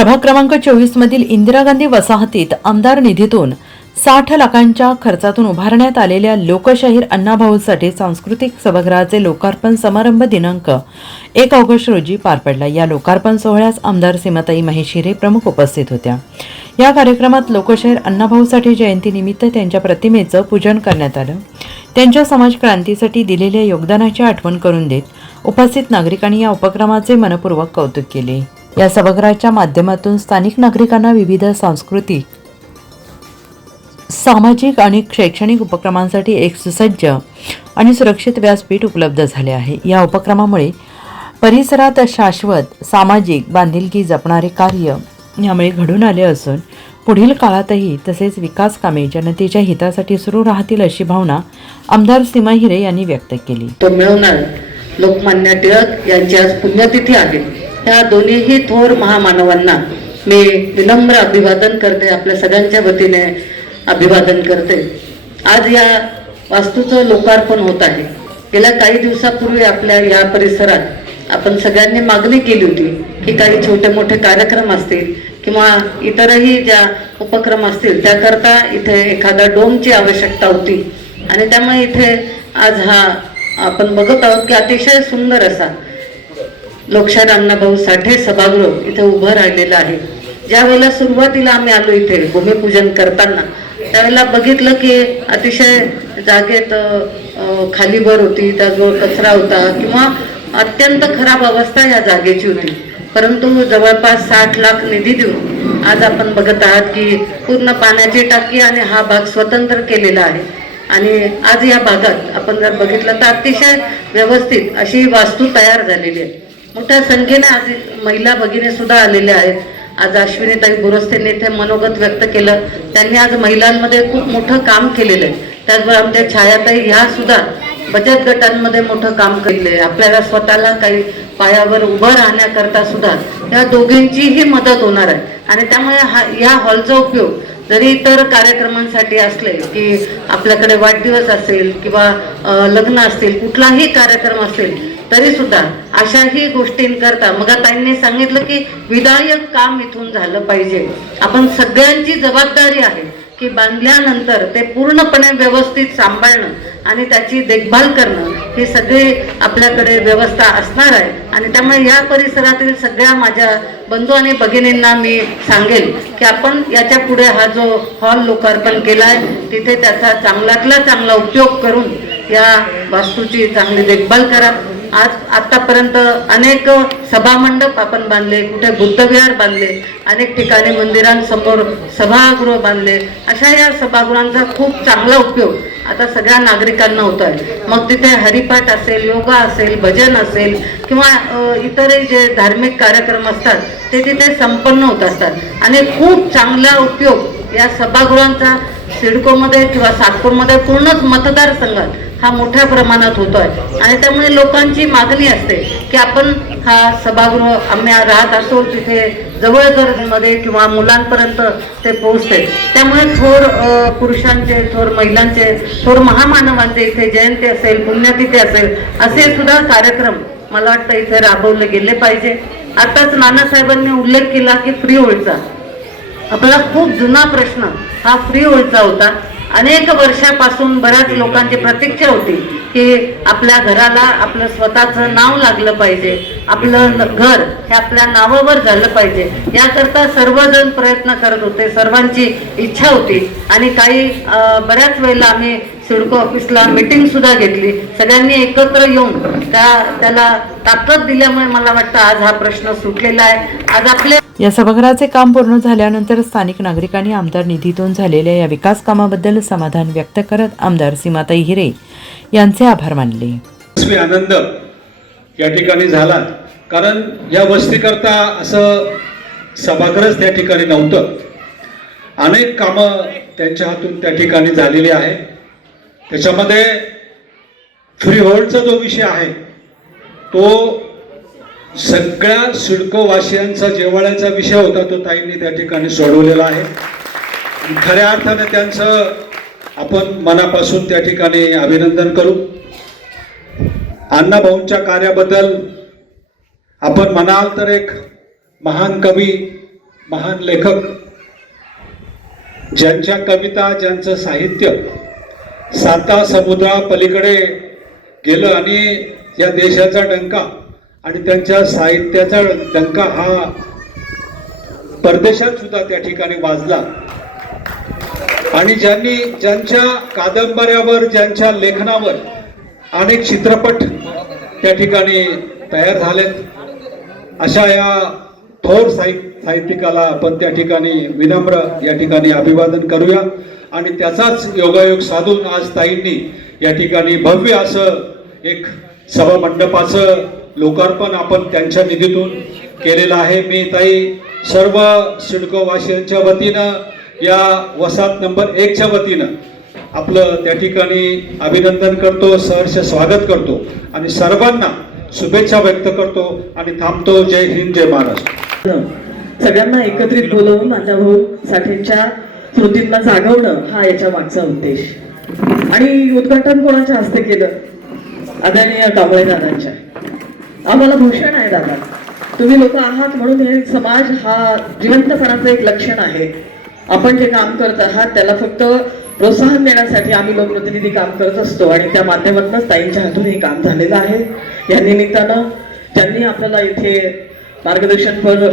प्रभाग क्रमांक चोवीस मधील इंदिरा गांधी वसाहतीत आमदार निधीतून साठ लाखांच्या खर्चातून उभारण्यात आलेल्या लोकशाहीर अण्णाभाऊसाठी सांस्कृतिक सभागृहाचे लोकार्पण समारंभ दिनांक एक ऑगस्ट रोजी पार पडला. या लोकार्पण सोहळ्यास आमदार सीमाताई महेशिरे प्रमुख उपस्थित होत्या. या कार्यक्रमात लोकशाहीर अण्णाभाऊ साठे जयंतीनिमित्त त्यांच्या प्रतिमेचं पूजन करण्यात आलं. त्यांच्या समाज क्रांतीसाठी दिलेल्या योगदानाची आठवण करून देत उपस्थित नागरिकांनी या उपक्रमाचे मनपूर्वक कौतुक केले. या सभागृहाच्या माध्यमातून स्थानिक नागरिकांना विविध सांस्कृतिक सामाजिक आणि शैक्षणिक उपक्रमांसाठी एक सुसज्ज आणि सुरक्षित व्यासपीठ उपलब्ध झाले आहे. या उपक्रमामुळे परिसरात शाश्वत सामाजिक बांधिलकी जपणारे कार्य यामुळे घडून आले असून पुढील काळातही तसेच विकास कामे जनतेच्या हितासाठी सुरू राहतील अशी भावना आमदार सीमा हिरे यांनी व्यक्त केली. तो मिळवणार लोकमान्य टिळक यांची आज पुण्यतिथी आहे. या दोन्हीही थोर महामानवांना मी विनम्र अभिवादन करते आपल्या सगळ्यांच्या वतीने अभिवादन करते. आज या वास्तूचं लोकार्पण होत आहे. गेल्या काही दिवसापूर्वी आपल्या या परिसरात आपण सगळ्यांनी मागणी केली होती की काही छोटे मोठे कार्यक्रम असतील किंवा इतरही ज्या उपक्रम असतील त्याकरता इथे एखादा डोमची आवश्यकता होती. आणि त्यामुळे इथे आज हा आपण बघत आहोत की अतिशय सुंदर असा लोकशाहीर अण्णाभाऊ साठे सभागृह इथे उभं राहिलेलं आहे. ज्या वेळेला सुरुवातीला आम्ही आलो इथे भूमिपूजन करताना त्यावेळेला बघितलं की अतिशय जागेत अं, खाली होती त्याजवळ कचरा होता किंवा अत्यंत खराब अवस्था या जागेची होती. परंतु जवळपास साठ लाख निधी देऊन आज आपण बघत आहात की पूर्ण पाण्याची टाकी आणि हा भाग स्वतंत्र केलेला आहे. आणि आज या भागात आपण जर बघितलं तर अतिशय व्यवस्थित अशी वास्तू तयार झालेली आहे. मोठ्या संख्येने आज महिला भगिनी सुद्धा आलेल्या आहेत. आज अश्विनीताई बुरस्तेंनी इथे मनोगत व्यक्त केलं. त्यांनी आज महिलांमध्ये खूप मोठं काम केलेलं आहे. त्याचबरोबर आमच्या छायाताई ह्या सुद्धा बचत गटांमध्ये मोठं काम केले आपल्याला स्वतःला काही पायावर उभं राहण्याकरता सुद्धा या दोघींचीही मदत होणार आहे. आणि त्यामुळे हा या हॉलचा उपयोग जरी इतर कार्यक्रमांसाठी असले की आपल्याकडे वाढदिवस असेल किंवा लग्न असतील कुठलाही कार्यक्रम असेल तरी सुद्धा अशाही गोष्टींकरता मग ताईंनी सांगितलं की विधायक काम इथून झालं पाहिजे. आपण सगळ्यांची जबाबदारी आहे की बांधल्यानंतर ते पूर्णपणे व्यवस्थित सांभाळणं आणि त्याची देखभाल करणं ही सगळी आपल्याकडे व्यवस्था असणार आहे. आणि त्यामुळे या परिसरातील सगळ्या माझ्या बंधू आणि भगिनींना मी सांगेन की आपण याच्यापुढे हा जो हॉल लोकार्पण केला आहे तिथे त्याचा चांगल्यातला चांगला उपयोग करून या वास्तूची चांगली देखभाल करा. आज आतापर्यंत अनेक सभामंडप आपण बांधले कुठे बुद्धविहार बांधले अनेक ठिकाणी मंदिरांसमोर सभागृह बांधले. अशा या सभागृहांचा खूप चांगला उपयोग आता सगळ्या नागरिकांना होत आहे. मग तिथे हरिपाठ असेल योगा असेल भजन असेल किंवा इतरही जे धार्मिक कार्यक्रम असतात ते तिथे संपन्न होत असतात. आणि खूप चांगला उपयोग या सभागृहांचा सिडकोमध्ये किंवा सातपूरमध्ये पूर्णच मतदारसंघात हा मोठ्या प्रमाणात होतोय. आणि त्यामुळे लोकांची मागणी असते की आपण हा सभागृह आम्ही राहत असो तिथे जवळमध्ये किंवा मुलांपर्यंत ते पोहोचते. त्यामुळे थोर पुरुषांचे थोर महिलांचे थोर महामानवांचे इथे जयंती असेल पुण्यतिथी असेल असे सुद्धा कार्यक्रम मला वाटतं इथे राबवले गेले पाहिजे. आताच नानासाहेबांनी उल्लेख केला की फ्री होळीचा. आपला खूप जुना प्रश्न हा फ्री होळीचा होता. अनेक वर्षापासून बऱ्याच लोकांची प्रतीक्षा होती की आपल्या घराला आपलं स्वतःचं नाव लागलं पाहिजे. आपलं घर हे आपल्या नावावर झालं पाहिजे. याकरता सर्वजण प्रयत्न करत होते. सर्वांची इच्छा होती. आणि काही बऱ्याच वेळेला आम्ही सिडको ऑफिसला मीटिंग सुद्धा घेतली. सगळ्यांनी एकत्र येऊन त्या त्याला ताकद दिल्यामुळे मला वाटतं आज हा प्रश्न सुटलेला आहे. आज आपले या सभागृहाचे काम पूर्ण झाल्यानंतर स्थानिक नागरिकांनी आमदार निधीतून झालेल्या या विकास कामाबद्दल समाधान व्यक्त करत आमदार सीमाताई हिरे यांचे आभार मानले. आनंद या ठिकाणी झाला. कारण या वस्तीकरता असं सभागृहच त्या ठिकाणी नव्हतं. अनेक कामं त्यांच्या हातून त्या ठिकाणी झालेली आहे. त्याच्यामध्ये फ्री होल्डचा जो विषय आहे तो सगळ्या सिडको वासियांचा जेवाळ्याचा विषय होता तो ताईंनी त्या ठिकाणी सोडवलेला आहे. खऱ्या अर्थाने त्यांचं आपण मनापासून त्या ठिकाणी अभिनंदन करू. अण्णाभाऊंच्या कार्याबद्दल आपण म्हणाल तर एक महान कवी महान लेखक ज्यांच्या कविता ज्यांचं साहित्य साता समुद्रा पलीकडे गेलं आणि या देशाचा डंका आणि त्यांच्या साहित्याचा डंका हा परदेशात सुद्धा त्या ठिकाणी वाजला. आणि ज्यांनी ज्यांच्या कादंबऱ्यावर ज्यांच्या लेखनावर अनेक चित्रपट त्या ठिकाणी तयार झालेत अशा या थोर साहित्य साहित्यिकाला आपण त्या ठिकाणी विनम्र या ठिकाणी अभिवादन करूया आणि त्याचाच योगायोग साधून आज ताईंनी या ठिकाणी भव्य असं एक सभा मंडपाचं लोकार्पण आपण त्यांच्या निधीतून केलेलं आहे. मी ताई सर्व सिडकोवासियांच्या वतीनं या वसाहत नंबर एकच्या वतीनं आपलं त्या ठिकाणी अभिनंदन करतो सहर्ष स्वागत करतो आणि सर्वांना शुभेच्छा व्यक्त करतो आणि थांबतो. जय हिंद जय महाराष्ट्र. सगळ्यांना एकत्रित बोलवून माझ्या साठेंच्या स्मृतींना जागवणं हा याच्या मागचा उद्देश. आणि उद्घाटन कोणाच्या हस्ते केलं? आदरणीय कांबळे दादांच्या. आम्हाला भूषण आहे दादा. तुम्ही लोक आहात म्हणून हे समाज हा जिवंतपणाचं एक लक्षण आहे. आपण जे काम करत आहात त्याला फक्त प्रोत्साहन देण्यासाठी आम्ही लोकप्रतिनिधी काम करत असतो आणि त्या माध्यमातूनच ताईंच्या हातून हे काम झालेलं आहे. या निमित्तानं त्यांनी आपल्याला इथे मार्गदर्शनपर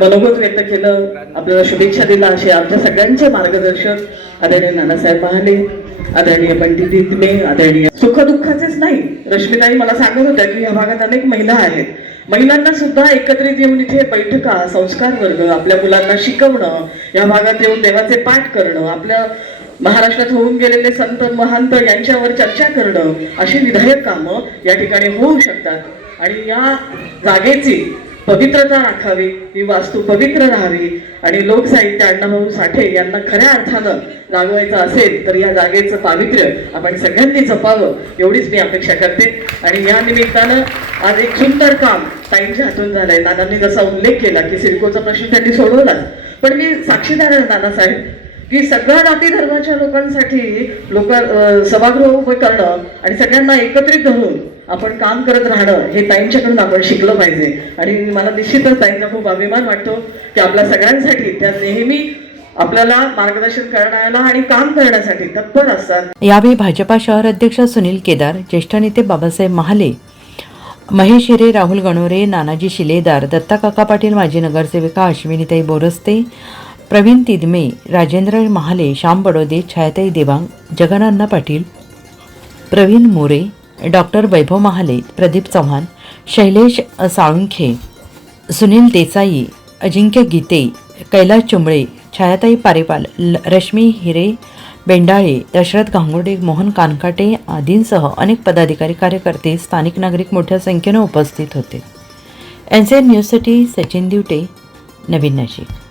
मनोगत व्यक्त केलं. आपल्याला शुभेच्छा दिला असे आमच्या सगळ्यांचे मार्गदर्शक आदरणीय नानासाहेब महाले आदरणीय पंडित दिदमे आदरणीय सुखदुःखाचेच नाही रश्मिताई मला सांगत होत्या की या भागात अनेक महिला आहेत. महिलांना सुद्धा एकत्रित येऊन इथे बैठका संस्कार वर्ग आपल्या मुलांना शिकवणं या भागात येऊन देवाचे पाठ करणं आपल्या महाराष्ट्रात होऊन गेलेले संत महंत यांच्यावर चर्चा करणं अशी विधायक कामं या ठिकाणी होऊ शकतात. आणि या जागेची पवित्रता राखावी ही वास्तू पवित्र राहावी. आणि लोकसाहित्य अण्णाभाऊ साठे यांना खऱ्या अर्थानं जागवायचं असेल तर या जागेचं पावित्र्य आपण सगळ्यांनी जपावं एवढीच मी अपेक्षा करते. आणि या निमित्तानं आज एक सुंदर काम ताईंच्या हातून झालंय. नानांनी जसा उल्लेख केला की सिडकोचा प्रश्न त्यांनी सोडवलाच. पण मी साक्षीदार आहे नानासाहेब. की सगळ्या जाती धर्माच्या लोकांसाठी लोक सभागृह उभं करणं आणि सगळ्यांना एकत्रित धरून आपण काम करत राहणं हे ताईंच्याकडून आपण शिकलं पाहिजे. आणि मला निश्चितच ताईंचा खूप अभिमान वाटतो की आपल्या सगळ्यांसाठी त्या नेहमी आपल्याला मार्गदर्शन करण्याला आणि काम करण्यासाठी तत्पर असतात. यावेळी भाजपा शहर अध्यक्ष सुनील केदार ज्येष्ठ नेते बाबासाहेब महाले महेश हिरे राहुल गणोरे नानाजी शिलेदार दत्ता काका पाटील माजी नगरसेविका अश्विनीताई बोरस्ते प्रवीण तिदमे राजेंद्र महाले श्याम बडोदे छायाताई देवांग जगनान्ना पाटील प्रवीण मोरे डॉक्टर वैभव महाले प्रदीप चव्हाण शैलेश साळुंखे सुनील देसाई अजिंक्य गीते कैलास चुंबळे छायाताई पारेपाल ल- रश्मी हिरे बेंडाळे दशरथ गांगुर्डे मोहन कानकाटे आदींसह अनेक पदाधिकारी कार्यकर्ते स्थानिक नागरिक मोठ्या संख्येनं उपस्थित होते. एन सी न्यूजसाठी सचिन दिवटे नवीन नाशिक.